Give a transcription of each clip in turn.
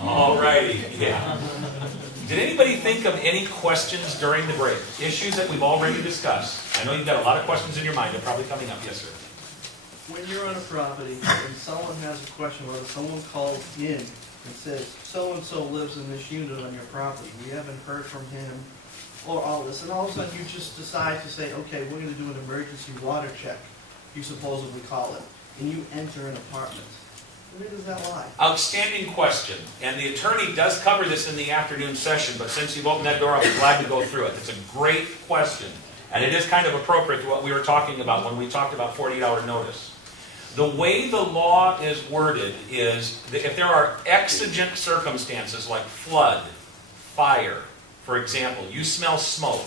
All righty, yeah. Did anybody think of any questions during the break? Issues that we've already discussed? I know you've got a lot of questions in your mind. They're probably coming up. Yes, sir. When you're on a property and someone has a question, whether someone calls in and says, so-and-so lives in this unit on your property, we haven't heard from him, or all this, and all of a sudden you just decide to say, okay, we're gonna do an emergency water check, you supposedly call it, and you enter an apartment. Where does that lie? Outstanding question. And the attorney does cover this in the afternoon session, but since you've opened that door, I'll be glad to go through it. It's a great question. And it is kind of appropriate to what we were talking about when we talked about 48-hour notice. The way the law is worded is that if there are exigent circumstances like flood, fire, for example, you smell smoke,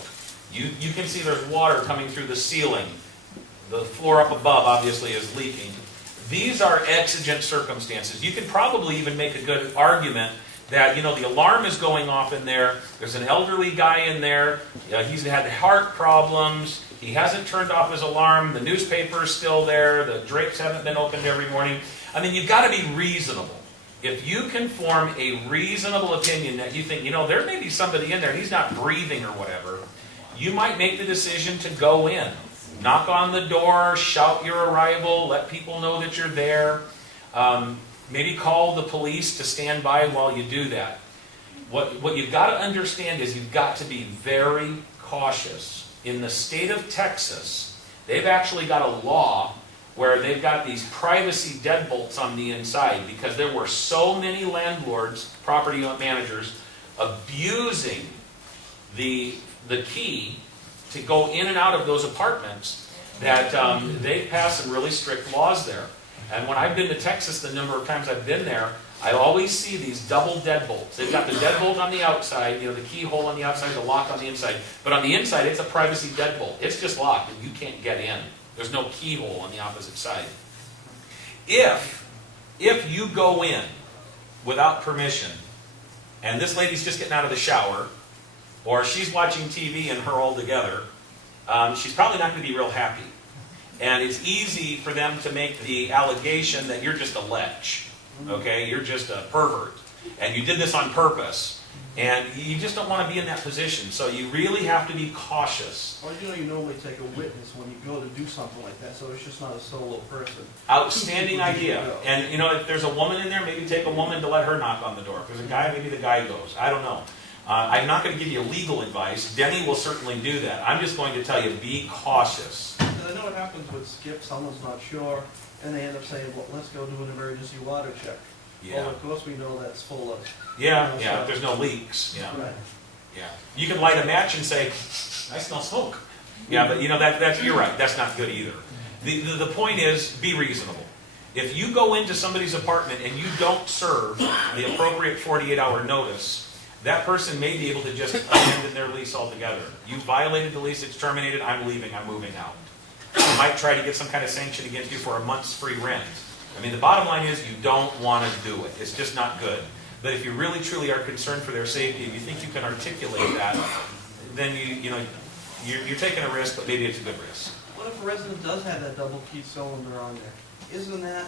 you can see there's water coming through the ceiling, the floor up above obviously is leaking. These are exigent circumstances. You could probably even make a good argument that, you know, the alarm is going off in there, there's an elderly guy in there, he's had heart problems, he hasn't turned off his alarm, the newspaper is still there, the drapes haven't been opened every morning. I mean, you've got to be reasonable. If you can form a reasonable opinion that you think, you know, there may be somebody in there, he's not breathing or whatever, you might make the decision to go in. Knock on the door, shout your arrival, let people know that you're there. Maybe call the police to stand by while you do that. What you've got to understand is you've got to be very cautious. In the state of Texas, they've actually got a law where they've got these privacy deadbolts on the inside because there were so many landlords, property managers, abusing the key to go in and out of those apartments that they've passed some really strict laws there. And when I've been to Texas, the number of times I've been there, I always see these double deadbolts. They've got the deadbolt on the outside, you know, the keyhole on the outside, the lock on the inside. But on the inside, it's a privacy deadbolt. It's just locked and you can't get in. There's no keyhole on the opposite side. If you go in without permission, and this lady's just getting out of the shower, or she's watching TV and her all together, she's probably not going to be real happy. And it's easy for them to make the allegation that you're just a lech. Okay, you're just a pervert, and you did this on purpose, and you just don't want to be in that position. So you really have to be cautious. Well, you know, you normally take a witness when you go to do something like that, so it's just not a solo person. Outstanding idea. And you know, if there's a woman in there, maybe take a woman to let her knock on the door. If there's a guy, maybe the guy goes. I don't know. I'm not going to give you legal advice. Denny will certainly do that. I'm just going to tell you, be cautious. I know what happens with Skip, someone's not sure, and they end up saying, well, let's go do an emergency water check. Yeah. Well, of course we know that's full of... Yeah, you know, yeah, stuff. if there's no leaks. Yeah. Right. Yeah. You can light a match and say, I smell smoke. Yeah, but you know, that's you're right. That's not good either. The point is, be reasonable. If you go into somebody's apartment and you don't serve the appropriate 48-hour notice, that person may be able to just abandon their lease altogether. You violated the lease, it's terminated, I'm leaving, I'm moving out. You might try to get some kind of sanction against you for a month's free rent. I mean, the bottom line is you don't want to do it. It's just not good. But if you really truly are concerned for their safety, if you think you can articulate that, then you're taking a risk, but maybe it's a good risk. What if a resident does have that double key cylinder on there? Isn't that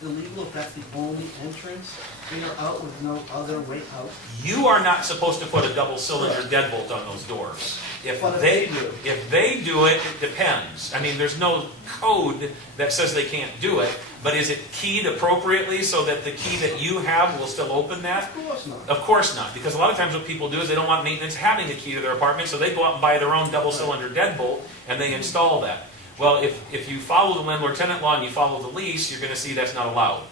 illegal if that's the only entrance in or out with no other way out? You are not supposed to put a double cylinder deadbolt on those doors. If But they do it, it depends. I mean, there's no code that says they can't do it, but is it keyed appropriately so that the key that you have will still open that? Of course not. Of course not, because a lot of times what people do is they don't want maintenance having a key to their apartment, so they go out and buy their own double cylinder deadbolt and they install that. Well, if you follow the landlord-tenant law and you follow the lease, you're going to see that's not allowed.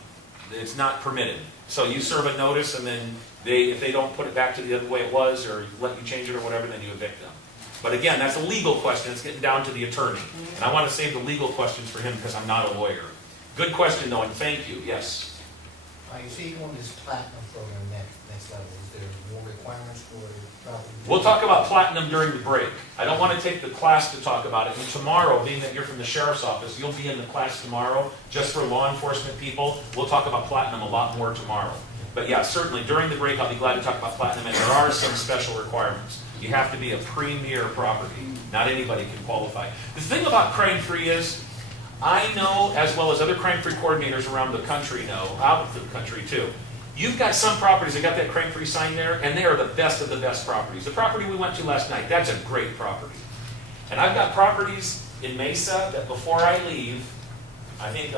It's not permitted. So you serve a notice, and then if they don't put it back to the other way it was, or let you change it or whatever, then you evict them. But again, that's a legal question. It's getting down to the attorney. And I want to save the legal questions for him because I'm not a lawyer. Good question, though, and thank you. Yes? You see, on this platinum program next level, is there more requirements for the property? We'll talk about platinum during the break. I don't want to take the class to talk about it. And tomorrow, being that you're from the sheriff's office, you'll be in the class tomorrow just for law enforcement people. We'll talk about platinum a lot more tomorrow. But yeah, certainly during the break, I'll be glad to talk about platinum, and there are some special requirements. You have to be a premier property. Not anybody can qualify. The thing about crime-free is, I know, as well as other crime-free coordinators around the country know, out of the country too, You've got some properties that got that crime-free sign there, and they are the best of the best properties. The property we went to last night, that's a great property. And I've got properties in Mesa that before I leave, I think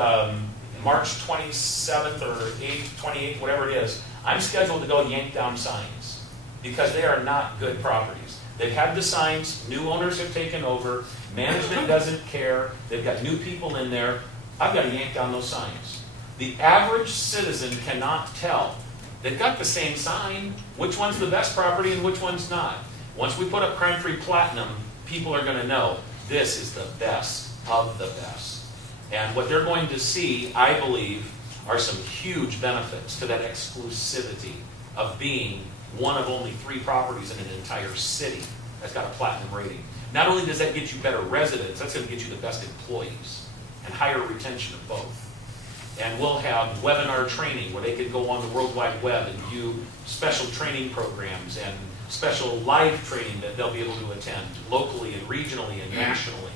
March 27th or 8th, 28th, whatever it is, I'm scheduled to go yank down signs because they are not good properties. They've had the signs, new owners have taken over, management doesn't care, they've got new people in there. I've got to yank down those signs. The average citizen cannot tell. They've got the same sign, which one's the best property and which one's not. Once we put up crime-free platinum, people are going to know this is the best of the best. And what they're going to see, I believe, are some huge benefits to that exclusivity of being one of only 3 properties in an entire city that's got a platinum rating. Not only does that get you better residents, that's going to get you the best employees and higher retention of both. And we'll have webinar training where they can go on the World Wide Web and view special training programs and special live training that they'll be able to attend locally and regionally and nationally.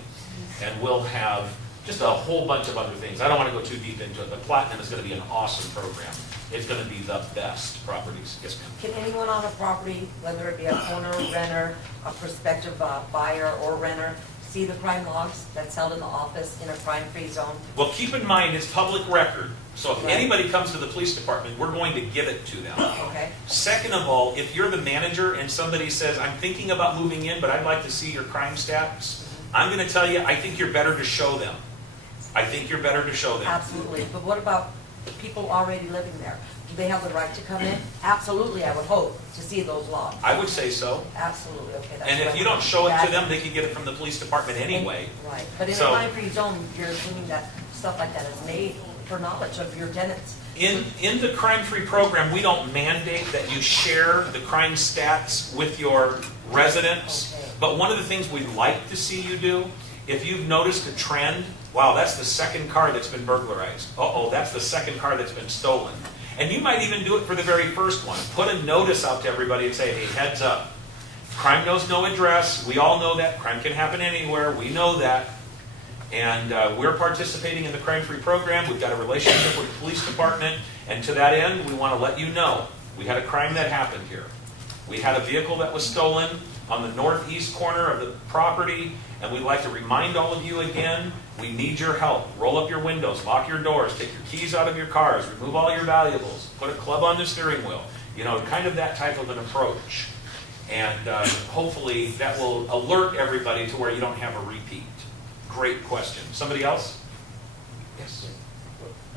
And we'll have just a whole bunch of other things. I don't want to go too deep into it, but Platinum is going to be an awesome program. It's going to be the best properties. Yes, ma'am. Can anyone on a property, whether it be a owner, renter, a prospective buyer or renter, see the crime logs that's held in the office in a crime-free zone? Well, keep in mind, it's public record. So if Right. anybody comes to the police department, we're going to give it to them. Okay? Second of all, if you're the manager and somebody says, I'm thinking about moving in, but I'd like to see your crime stats, I'm going to tell you, I think you're better to show them. I think you're better to show them. Absolutely. But what about people already living there? Do they have the right to come in? Absolutely, I would hope, to see those logs. I would say so. Absolutely, okay. That's And what if I you want. don't show it to That- them, they can get it from the police department anyway. Right, but in a So- crime-free zone, you're assuming that stuff like that is made for knowledge of your tenants. In the crime-free program, we don't mandate that you share the crime stats with your residents. Okay. But one of the things we'd like to see you do, if you've noticed a trend, wow, that's the second car that's been burglarized. Uh-oh, that's the second car that's been stolen. And you might even do it for the very first one. Put a notice out to everybody and say, hey, heads up. Crime knows no address. We all know that. Crime can happen anywhere. We know that. And we're participating in the crime-free program. We've got a relationship with the police department. And to that end, we want to let you know, we had a crime that happened here. We had a vehicle that was stolen on the northeast corner of the property. And we'd like to remind all of you again, we need your help. Roll up your windows, lock your doors, take your keys out of your cars, remove all your valuables, put a club on the steering wheel. You know, kind of that type of an approach. And hopefully that will alert everybody to where you don't have a repeat. Great question. Somebody else? Yes.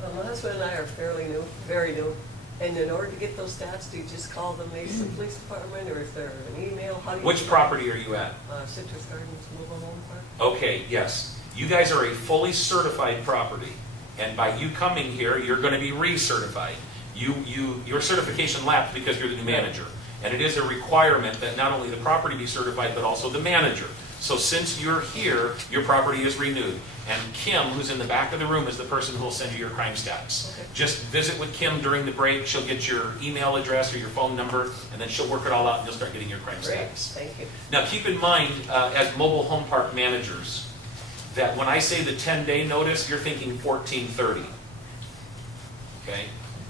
My husband and I are fairly new, very new, and in order to get those stats, do you just call the Mesa Police Department, or is there an email? How do you? Which property are you at? Citrus Gardens Mobile Home Park. Okay, yes. You guys are a fully certified property. And by you coming here, you're going to be recertified. Your certification lapsed because you're the new manager. And it is a requirement that not only the property be certified, but also the manager. So since you're here, your property is renewed. And Kim, who's in the back of the room, is the person who will send you your crime stats. Okay. Just visit with Kim during the break. She'll get your email address or your phone number, and then she'll work it all out, and you'll start getting your crime Great, stats. thank you. Now, keep in mind, as mobile home park managers, that when I say the 10-day notice, you're thinking 1430. Okay?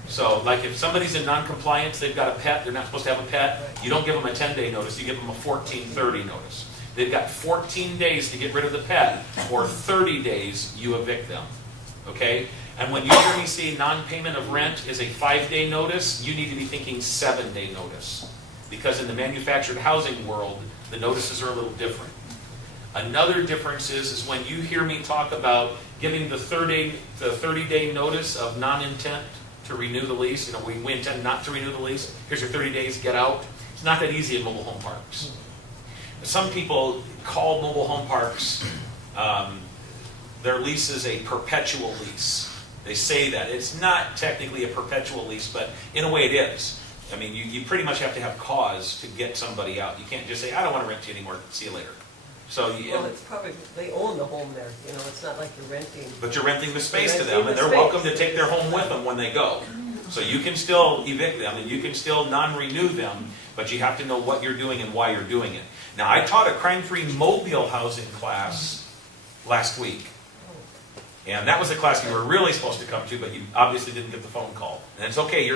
So, like if somebody's in non-compliance, they've got a pet, they're not supposed to have a pet, you don't give them a 10-day notice, you give them a 1430 notice. They've got 14 days to get rid of the pet, or 30 days you evict them. Okay? And when you hear me say non-payment of rent is a 5-day notice, you need to be thinking 7-day notice. Because in the manufactured housing world, the notices are a little different. Another difference is when you hear me talk about giving the 30-day notice of non-intent to renew the lease, you know, we intend not to renew the lease, here's your 30 days, get out. It's not that easy in mobile home parks. Some people call mobile home parks, their lease is a perpetual lease. They say that. It's not technically a perpetual lease, but in a way it is. I mean, you pretty much have to have cause to get somebody out. You can't just say, I don't want to rent to you anymore, see you later. So, Well, it's probably, they own the home there, you know, it's not like you're renting. but you're renting the space to Renting them, and the they're space. welcome to take their home with them when they go. So you can still evict them, and you can still non-renew them, but you have to know what you're doing and why you're doing it. Now, I taught a crime-free mobile housing class last week. And that was a class you were really supposed to come to, but you obviously didn't get the phone call. And it's okay, you're